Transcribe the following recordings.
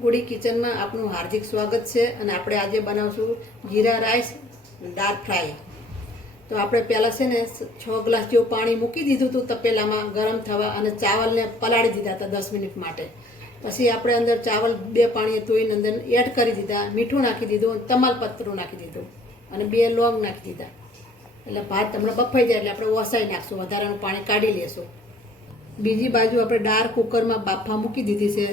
ગુડી કિચનમાં આપનું હાર્દિક સ્વાગત છે અને આપણે આજે બનાવશું જીરા રાઈસ દાળ ફ્રાય। તો આપણે પહેલાં છે ને 6 ગ્લાસ જેવું પાણી મૂકી દીધું હતું તપેલામાં ગરમ થવા અને ચાવલને પલાળી દીધા હતા 10 મિનિટ માટે। પછી આપણે અંદર ચાવલ 2 પાણીએ ધોઈને અંદર એડ કરી દીધા, મીઠું નાખી દીધું, તમાલપત્રું નાખી દીધું અને 2 લોંગ નાખી દીધા। એટલે ભાત હમણાં બફાઈ જાય એટલે આપણે ઓસાઈ નાખશું, વધારાનું પાણી કાઢી લેશું। બીજી બાજુ આપણે દાળ કુકરમાં બાફા મૂકી દીધી છે।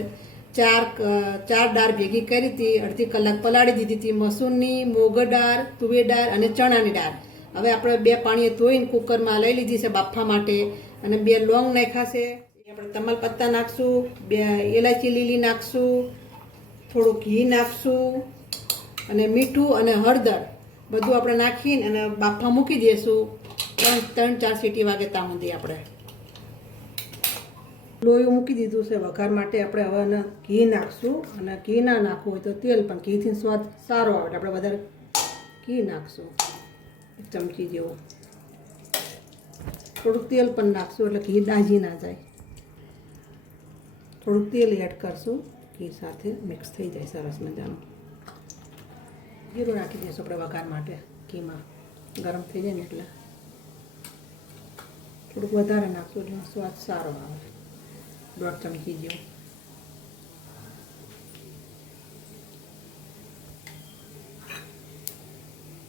ચાર દાળ ભેગી કરી હતી, અડધી કલાક પલાળી દીધી હતી, મસૂરની, મોગર દાળ, તુવેર દાળ અને ચણાની દાળ। હવે આપણે 2 પાણીએ ધોઈને કુકરમાં લઈ લીધી છે બાફવા માટે અને 2 લોંગ નાખ્યા છે। આપણે તમાલપત્તા નાખશું, 2 એલાચી લીલી નાખશું, થોડું ઘી નાખશું અને મીઠું અને હળદર બધું આપણે નાખીને અને બાફા મૂકી દઈશું 3-4 સીટી વાગે ત્યાં સુધી। આપણે લોહી મૂકી દીધું છે વઘાર માટે। આપણે હવે ઘી નાખશું અને ઘી ના નાખવું હોય તો તેલ, પણ ઘીથી સ્વાદ સારો આવે એટલે આપણે વધારે ઘી નાખશું 1 ચમચી જેવું। થોડુંક તેલ પણ નાખશું એટલે ઘી દાજી ના જાય। થોડુંક તેલ એડ કરશું, ઘી સાથે મિક્સ થઈ જાય સરસ મજાનું। જીરું નાખી દઈશું આપણે વઘાર માટે ઘીમાં, ગરમ થઈ જાય ને એટલે થોડુંક વધારે નાખશું એટલે સ્વાદ સારો આવે, 1.5 ચમચી જેવું।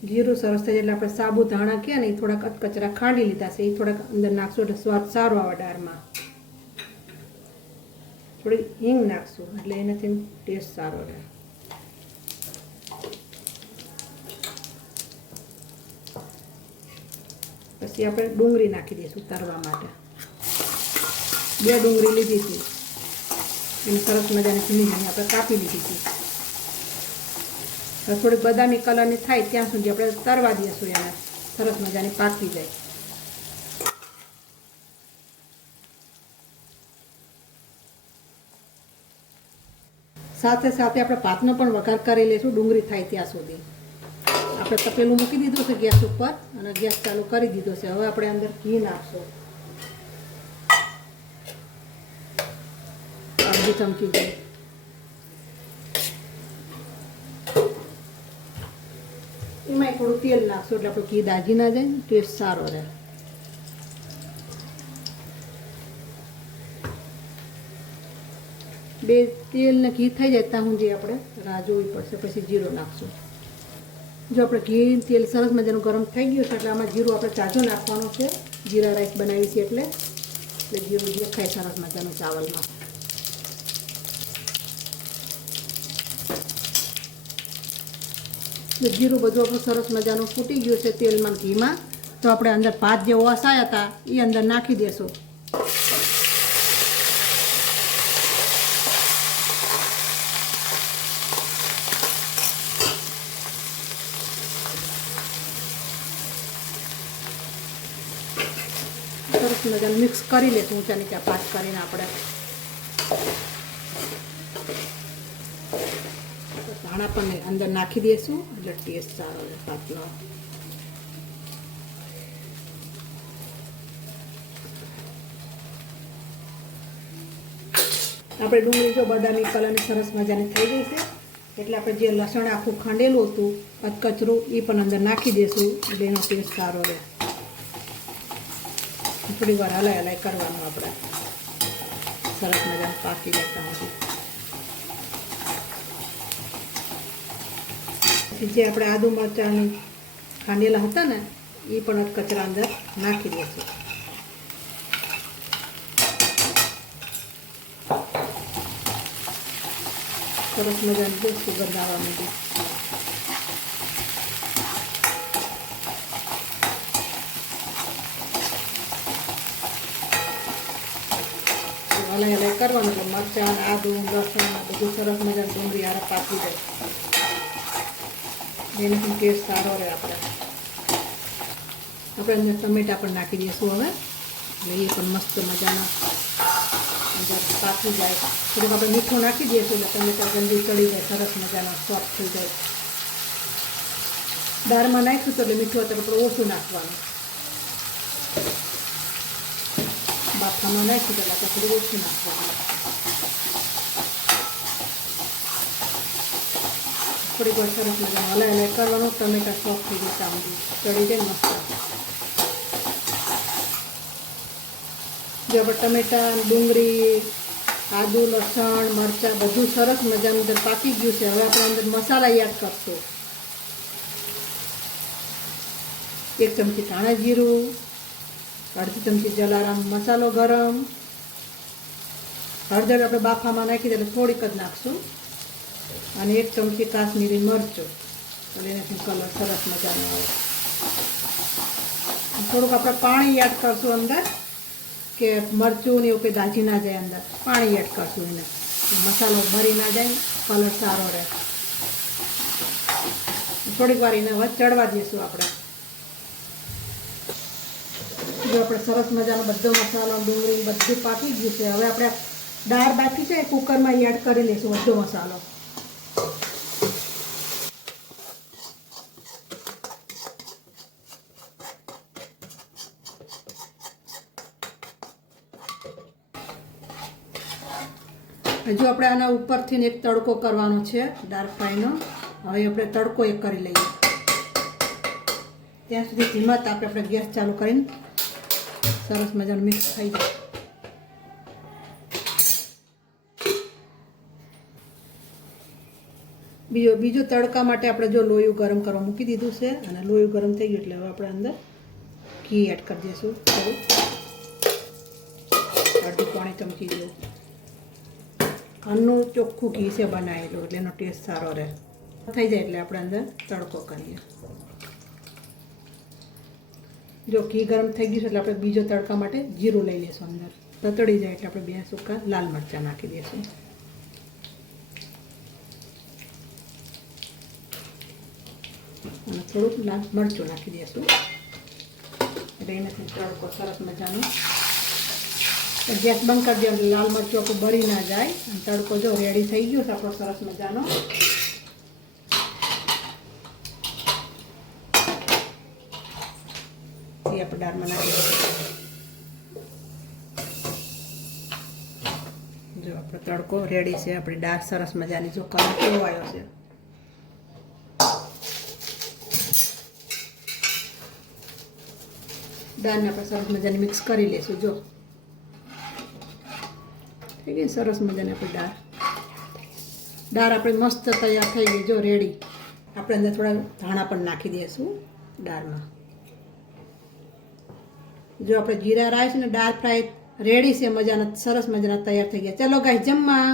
જીરું સરસ થઈ જાય એટલે આપણે સાબુદાણા કહે ને એ થોડાક કચરા ખાંડી લીધા છે, એ થોડાક અંદર નાખશું એટલે સ્વાદ સારો આવે દાળમાં। થોડી હિંગ નાખશું એટલે એનાથી ટેસ્ટ સારો રહે। પછી આપણે ડુંગળી નાખી દઈશું તરવા માટે। 2 ડુંગળી લીધી હતી, એને સરસ મજાની ઝીણી ઝીણી આપણે કાપી લીધી હતી। થોડીક બદામી કલરની થાય ત્યાં સુધી આપણે તરવા દઈશું, એને સરસ મજાની પાકી જાય। સાથે સાથે આપણે ભાતનો પણ વઘાર કરી લઈશું ડુંગળી થાય ત્યાં સુધી। આપણે તપેલું મૂકી દીધું છે ગેસ ઉપર અને ગેસ ચાલુ કરી દીધો છે। હવે આપણે અંદર ઘી નાખશું 1/2 ચમચી જેવું। એમાં થોડું તેલ નાખશું એટલે આપણું ઘી દાજી ના જાય, ટેસ્ટ સારો રહે। બે તેલ ને ઘી થઈ જાય ત્યાં સુધી આપણે રાહ જોવી પડશે, પછી જીરું નાખશું। જો આપણે ઘી તેલ સરસ મજાનું ગરમ થઈ ગયું છે એટલે આમાં જીરું આપણે તાજું નાખવાનું છે, જીરા રાઈસ બનાવી છે એટલે જીરું દેખાય સરસ મજાનું ચાવલમાં। જીરું બધું આપણું સરસ મજાનું ફૂટી ગયું છે તેલમાં ઘીમાં। તો આપણે અંદર ભાત જે ઓસાયા હતા એ અંદર નાખી દેશું। સરસ મજાનું મિક્સ કરી લઈશું ઊંચા નીચા ભાત કરીને આપણે। ધાણા પણ અંદર નાખી દઈશું એટલે ટેસ્ટ સારો રહે ભાતનો। આપણે ડુંગળી જો બદામી કલરની સરસ મજાની થઈ ગઈ છે એટલે આપણે જે લસણ આખું ખાંડેલું હતું કચરું એ પણ અંદર નાખી દઈશું એટલે એનો ટેસ્ટ સારો રહે। થોડી વાર હલાય કરવાનું આપણે, સરસ મજાનું પાકી જતા હોય। જે આપણે આદુ મરચાંની ખાંડેલા હતા ને એ પણ કચરા અંદર નાખી દઈશું। સરસ મજાની સુગંધ આવવા માંડી। હલાય કરવાનું એટલે મરચાં, આદુ, લસણ બધું સરસ મજાનું ડુંગળી હારે પાકી જાય, એનાથી ટેસ્ટ સારો રહે। આપણે અંદર ટમેટા પણ નાખી દઈશું હવે, એટલે એ પણ મસ્ત મજાના અંદર પાકી જાય। થોડુંક આપણે મીઠું નાખી દઈશું એટલે ટમેટા જલ્દી ચડી જાય, સરસ મજાના સોફ્ટ થઈ જાય। દાળમાં નાખ્યું તો એટલે મીઠું અત્યારે આપણે ઓછું નાખવાનું, બાફામાં નાખ્યું તો એટલે આપણે થોડું ઓછું નાખવાનું। થોડીક વાર સરસ મજાનું હલાય કરવાનું. ટમેટા સોફ્ટ થઈ જતા સુધી ચડી જાય મસ્ત. જો આપણે ટમેટા, ડુંગળી, આદુ, લસણ, મરચાં બધું સરસ મજાનું અંદર પાકી ગયું છે. હવે આપણે અંદર મસાલા એડ કરશું. 1 ચમચી ધાણા જીરું, અડધી ચમચી જલારામ મસાલો ગરમ, હળદર આપણે બાફામાં નાખી દઈએ એટલે થોડીક જ નાખશું, અને 1 ચમચી કાશ્મીરી મરચું, એટલે એનાથી કલર સરસ મજાનો આવે. થોડુંક આપણે પાણી એડ કરશું અંદર, કે મરચું ને એવું કંઈ દાજી ના જાય. અંદર પાણી એડ કરશું એને, મસાલો ભરી ના જાય, કલર સારો રહે. થોડીક વાર એને હવે ચડવા દઈશું આપણે. જો આપણે સરસ મજાનો બધો મસાલો, ડુંગળી બધું પાકી ગયું છે. હવે આપણે દાળ બાકી છે કુકરમાં એડ કરી લઈશું બધો મસાલો. હજુ આપણે આના ઉપરથી એક તડકો કરવાનો છે ડાર્ક ફ્રાયનો. હવે આપણે તડકો એક કરી લઈએ. ત્યાં સુધી ધીમા તાપે આપણે ગેસ ચાલુ કરીને સરસ મજાનું મિક્સ થઈ જાય. બીજો તડકા માટે આપણે જો લોયું ગરમ કરવા મૂકી દીધું છે, અને લોયું ગરમ થઈ ગયું એટલે હવે આપણે અંદર ઘી એડ કરી દઈશું. થોડું અડધી પોણી ચમચી જેવું. ઘરનું ચોખ્ખું ઘી છે બનાવેલું, એટલે એનો ટેસ્ટ સારો રહે. થઈ જાય એટલે આપણે અંદર તડકો કરીએ. જો ઘી ગરમ થઈ ગયું છે એટલે આપણે બીજો તડકા માટે જીરું લઈ લઈશું અંદર. તતડી જાય એટલે આપણે 2 સૂકા લાલ મરચાં નાખી દઈશું. અને થોડુંક લાલ મરચું નાખી દઈશું, એટલે એનાથી તડકો સરસ મજાનો. ગેસ બંધ કરી દો એટલે લાલ મરચું આપણું બળી ના જાય. અને તડકો જો રેડી થઈ ગયો છે આપણો સરસ મજાનો. એ આપણે દાળમાં નાખી દઈશું. જો આપણો તડકો રેડી છે. આપણી દાળ સરસ મજાની જો કલર કેવો આવ્યો છે. દાળને આપણે સરસ મજાની મિક્સ કરી લઈશું. જો થઈ ગઈ સરસ મજાની આપણી દાળ આપણી મસ્ત તૈયાર થઈ ગઈ. જો રેડી. આપણે અંદર થોડા ધાણા પણ નાખી દઈશું દાળમાં. જો આપણે જીરા રાઈસ અને દાળ ફ્રાય રેડી છે મજાના, સરસ મજાના તૈયાર થઈ ગયા. ચલો ગાઈસ જમવા.